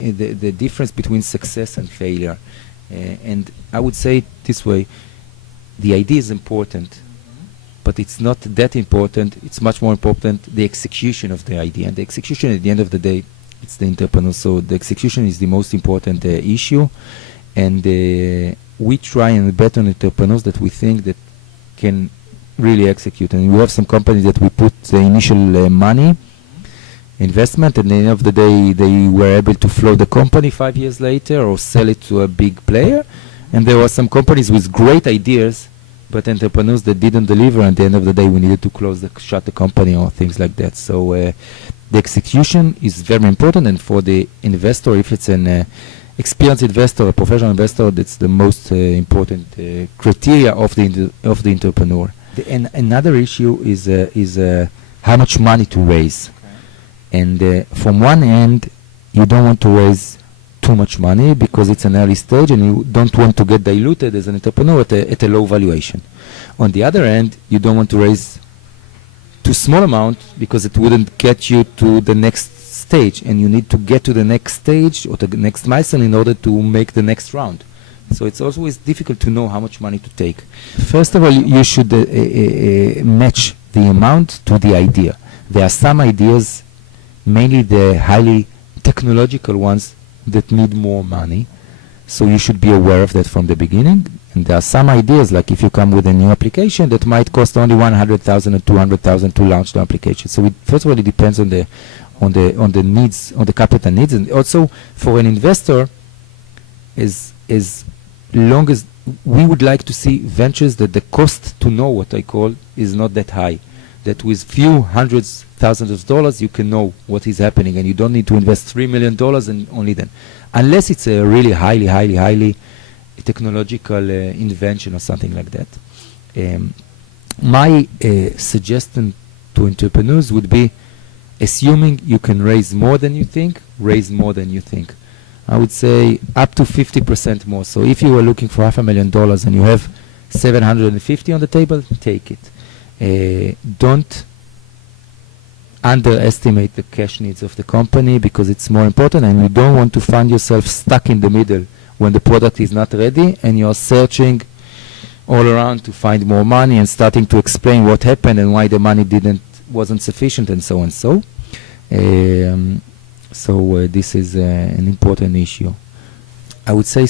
the difference between success and failure. And I would say it this way, the idea is important, but it's not that important. It's much more important the execution of the idea. And the execution at the end of the day, it's the entrepreneur. So the execution is the most important issue. And we try and bet on entrepreneurs that we think that can really execute. And we have some companies that we put the initial money investment, and at the end of the day they were able to float the company 5 years later or sell it to a big player. And there were some companies with great ideas, but entrepreneurs that didn't deliver, and at the end of the day we needed to shut the company or things like that. So the execution is very important, and for the investor, if it's an experienced investor, a professional investor, that's the most important criteria of the entrepreneur. And another issue is how much money to raise. And from one end, you don't want to raise too much money because it's an early stage and you don't want to get diluted as an entrepreneur at a low valuation. On the other end, you don't want to raise too small amount because it wouldn't get you to the next stage, and you need to get to the next stage or the next milestone in order to make the next round. So it's always difficult to know how much money to take. First of all, you should match the amount to the idea. There are some ideas, mainly the highly technological ones, that need more money. So you should be aware of that from the beginning. And there are some ideas, like if you come with a new application that might cost only 100,000 or 200,000 to launch the application. So first of all, it depends on the needs, on the capital needs, and also for an investor, as long as we would like to see ventures that the cost to know, what I call, is not that high. That with few hundreds, thousands of dollars, you can know what is happening, and you don't need to invest $3 million and only then. Unless it's a really highly technological invention or something like that. My suggestion to entrepreneurs would be, assuming you can raise more than you think, raise more than you think. I would say up to 50% more. So if you were looking for $500,000 and you have 750 on the table, take it. Don't underestimate the cash needs of the company, because it's more important, and you don't want to find yourself stuck in the middle when the product is not ready and you're searching all around to find more money and starting to explain what happened and why the money wasn't sufficient and so on. So this is an important issue. I would say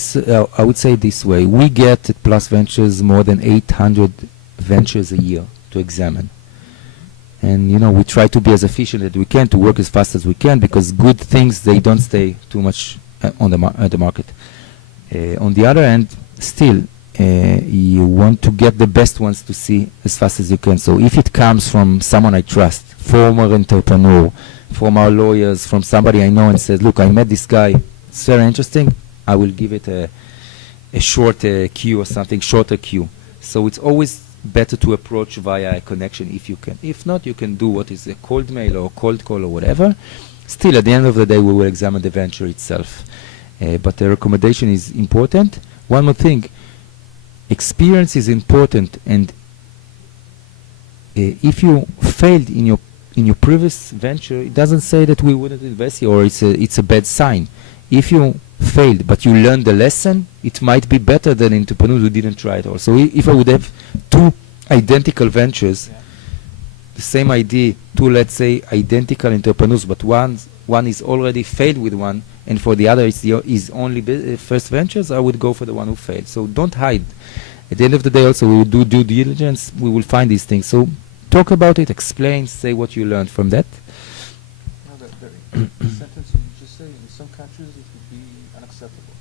this way: we get at Plus Ventures more than 800 ventures a year to examine, and we try to be as efficient as we can, to work as fast as we can, because good things, they don't stay too much on the market. On the other hand, still you want to get the best ones to see as fast as you can. So if it comes from someone I trust, former entrepreneur, from our lawyers, from somebody I know, and says, look, I met this guy, it's very interesting, I will give it a short queue or something, shorter queue. So it's always better to approach via a connection if you can. If not, you can do what is a cold mail or cold call or whatever. Still, at the end of the day, we will examine the venture itself. But the recommendation is important. One more thing, experience is important, and if you failed in your previous venture, it doesn't say that we wouldn't invest you, or it's a bad sign. If you failed but you learned the lesson, it might be better than entrepreneurs who didn't try it all. So if I would have two identical ventures, the same idea, two, let's say, identical entrepreneurs, but one is already failed with one, and for the other is only first ventures, I would go for the one who failed. So don't hide. At the end of the day, also, we will do due diligence, we will find these things. So talk about it, explain, say what you learned from that. No, the sentence you just say, in some countries it would be unacceptable.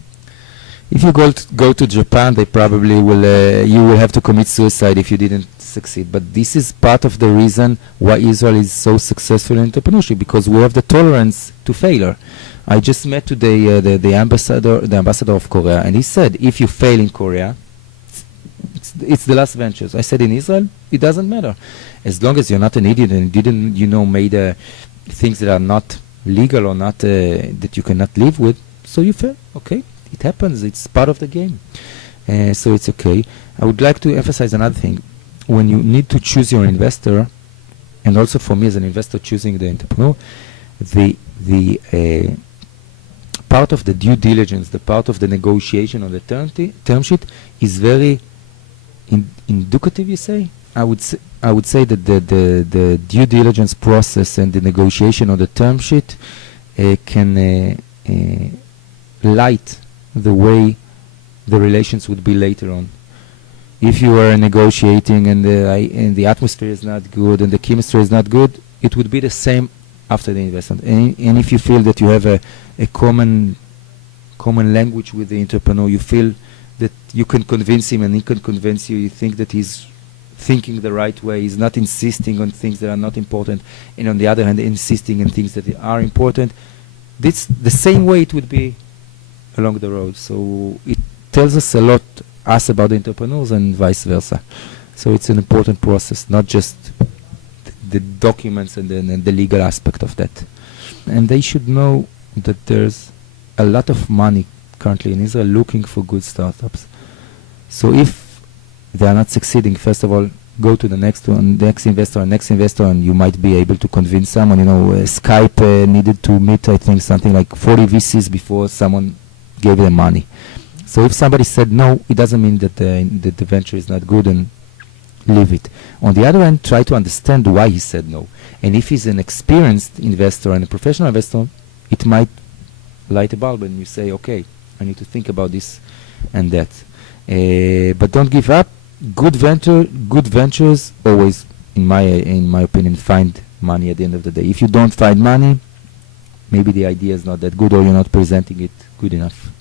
If you go to Japan, they probably will, you will have to commit suicide if you didn't succeed. But this is part of the reason why Israel is so successful in entrepreneurship, because we have the tolerance to failure. I just met today the ambassador of Korea, and he said, if you fail in Korea, it's the last ventures. I said, in Israel, it doesn't matter. As long as you're not an idiot and didn't, made things that are not legal or not, that you cannot live with, so you fail. Okay, it happens. It's part of the game. So it's okay. I would like to emphasize another thing. When you need to choose your investor, and also for me as an investor choosing the entrepreneur, the part of the due diligence, the part of the negotiation on the term sheet is very indicative, you say? I would say that the due diligence process and the negotiation on the term sheet can light the way the relations would be later on. If you are negotiating and the atmosphere is not good and the chemistry is not good, it would be the same after the investment. And if you feel that you have a common language with the entrepreneur, you feel that you can convince him and he can convince you, you think that he's thinking the right way, he's not insisting on things that are not important, and on the other hand insisting on things that are important, this the same way it would be along the road. So it tells us a lot, us about the entrepreneurs and vice versa. So it's an important process, not just the documents and the legal aspect of that. And they should know that there's a lot of money currently in Israel looking for good startups. So if they are not succeeding, first of all, go to the next investor, and you might be able to convince someone. You know, Skype needed to meet, I think, something like 40 VCs before someone gave them money. So if somebody said no, it doesn't mean that the venture is not good, and leave it. On the other hand, try to understand why he said no. And if he's an experienced investor and a professional investor, it might light a bulb and you say, okay, I need to think about this and that. But don't give up. Good ventures always, in my opinion, find money at the end of the day. If you don't find money, maybe the idea is not that good or you're not presenting it good enough.